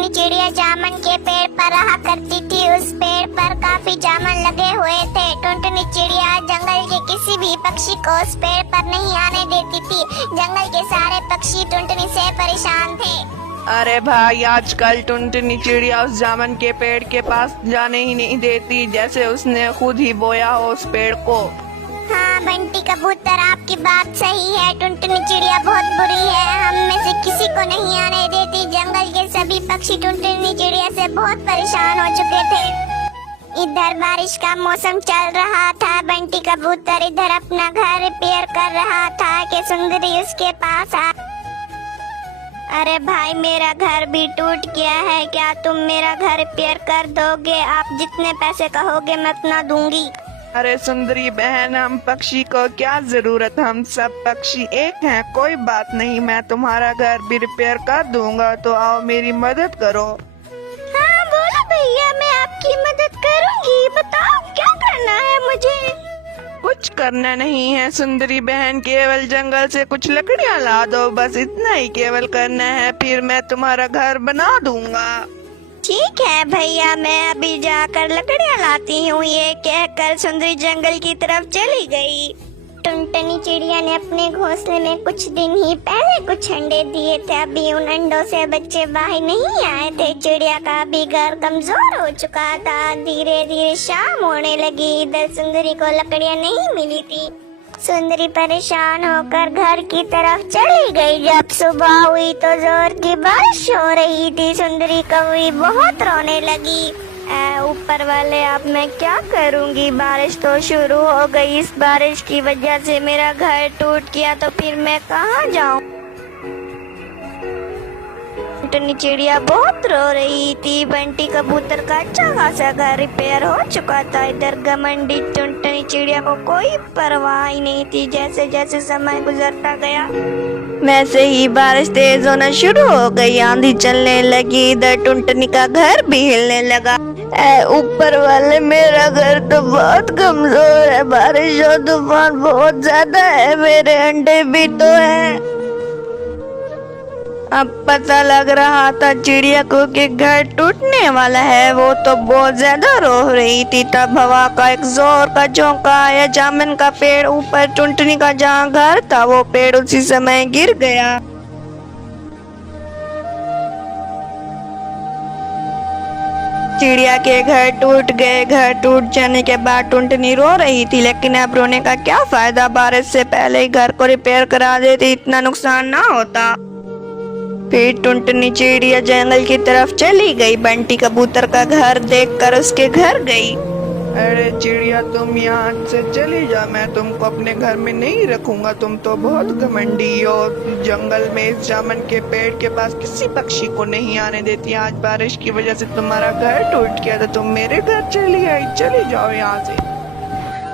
टुनटुनी चिड़िया जामुन के पेड़ पर रहा करती थी। उस पेड़ पर काफी जामुन लगे हुए थे। टुनटुनी चिड़िया जंगल के किसी भी पक्षी को उस पेड़ पर नहीं आने देती थी। जंगल के सारे पक्षी टुनटुनी से परेशान थे। अरे भाई, आजकल टुनटुनी चिड़िया उस जामुन के पेड़ के पास जाने ही नहीं देती, जैसे उसने खुद ही बोया हो उस पेड़ को। हाँ बंटी कबूतर, आपकी बात सही है। टुनटुनी चिड़िया बहुत बुरी है, हम में से किसी को नहीं आने देती। जंगल के सभी पक्षी टुनटुनी चिड़िया से बहुत परेशान हो चुके थे। इधर बारिश का मौसम चल रहा था। बंटी कबूतर इधर अपना घर रिपेयर कर रहा था कि सुंदरी उसके पास आ। अरे भाई, मेरा घर भी टूट गया है, क्या तुम मेरा घर रिपेयर कर दोगे? आप जितने पैसे कहोगे मैं उतना दूंगी। अरे सुंदरी बहन, हम पक्षी को क्या जरूरत, हम सब पक्षी एक हैं। कोई बात नहीं, मैं तुम्हारा घर भी रिपेयर कर दूंगा, तो आओ मेरी मदद करो। हाँ बोलो भैया, मैं आपकी मदद करूंगी। बताओ क्या करना है मुझे? कुछ करना नहीं है सुंदरी बहन, केवल जंगल से कुछ लकड़ियाँ ला दो, बस इतना ही केवल करना है, फिर मैं तुम्हारा घर बना दूंगा। ठीक है भैया, मैं अभी जाकर लकड़ियाँ लाती हूँ। ये कहकर सुंदरी जंगल की तरफ चली गई। टुनटुनी चिड़िया ने अपने घोंसले में कुछ दिन ही पहले कुछ अंडे दिए थे। अभी उन अंडों से बच्चे बाहर नहीं आए थे। चिड़िया का भी घर कमजोर हो चुका था। धीरे धीरे शाम होने लगी। इधर सुंदरी को लकड़ियाँ नहीं मिली थी। सुंदरी परेशान होकर घर की तरफ चली गई। जब सुबह हुई तो जोर की बारिश हो रही थी। सुंदरी कौवी बहुत रोने लगी। ऊपर वाले, अब मैं क्या करूंगी? बारिश तो शुरू हो गई। इस बारिश की वजह से मेरा घर टूट गया, तो फिर मैं कहाँ जाऊं? टुनटुनी चिड़िया बहुत रो रही थी। बंटी कबूतर का अच्छा खासा घर रिपेयर हो चुका था। इधर घमंडी टुनटुनी चिड़िया को कोई परवाह ही नहीं थी। जैसे जैसे समय गुजरता गया, वैसे ही बारिश तेज होना शुरू हो गई। आंधी चलने लगी। इधर टुनटुनी का घर भी हिलने लगा। ऊपर वाले, मेरा घर तो बहुत कमजोर है। बारिश और तूफान बहुत ज्यादा है। मेरे अंडे भी तो हैं। अब पता लग रहा था चिड़िया को कि घर टूटने वाला है। वो तो बहुत ज्यादा रो रही थी। तब हवा का एक जोर का झोंका आया। जामुन का पेड़ ऊपर टुनटुनी का जहाँ घर था, वो पेड़ उसी समय गिर गया। चिड़िया के घर टूट गए। घर टूट जाने के बाद टुनटुनी रो रही थी, लेकिन अब रोने का क्या फायदा? बारिश से पहले ही घर को रिपेयर करा देती, इतना नुकसान ना होता। फिर टुनटुनी चिड़िया जंगल की तरफ चली गई। बंटी कबूतर का घर देखकर उसके घर गई। अरे चिड़िया, तुम यहाँ से चली जा, मैं तुमको अपने घर में नहीं रखूंगा। तुम तो बहुत घमंडी हो। जंगल में इस जामुन के पेड़ के पास किसी पक्षी को नहीं आने देती। आज बारिश की वजह से तुम्हारा घर टूट गया, तो तुम मेरे घर चली आई। चली जाओ यहाँ से।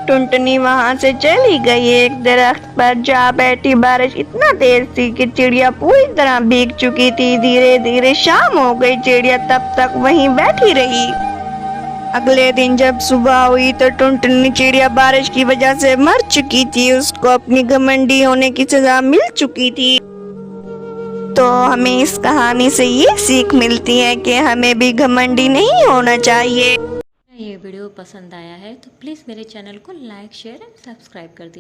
टुनटुनी वहाँ से चली गई। एक दरख्त पर जा बैठी। बारिश इतना तेज थी कि चिड़िया पूरी तरह भीग चुकी थी। धीरे धीरे शाम हो गई। चिड़िया तब तक वहीं बैठी रही। अगले दिन जब सुबह हुई तो टुनटुनी चिड़िया बारिश की वजह से मर चुकी थी। उसको अपनी घमंडी होने की सजा मिल चुकी थी। तो हमें इस कहानी से ये सीख मिलती है कि हमें भी घमंडी नहीं होना चाहिए। ये वीडियो पसंद आया है तो प्लीज़ मेरे चैनल को लाइक, शेयर एंड सब्सक्राइब कर दीजिए।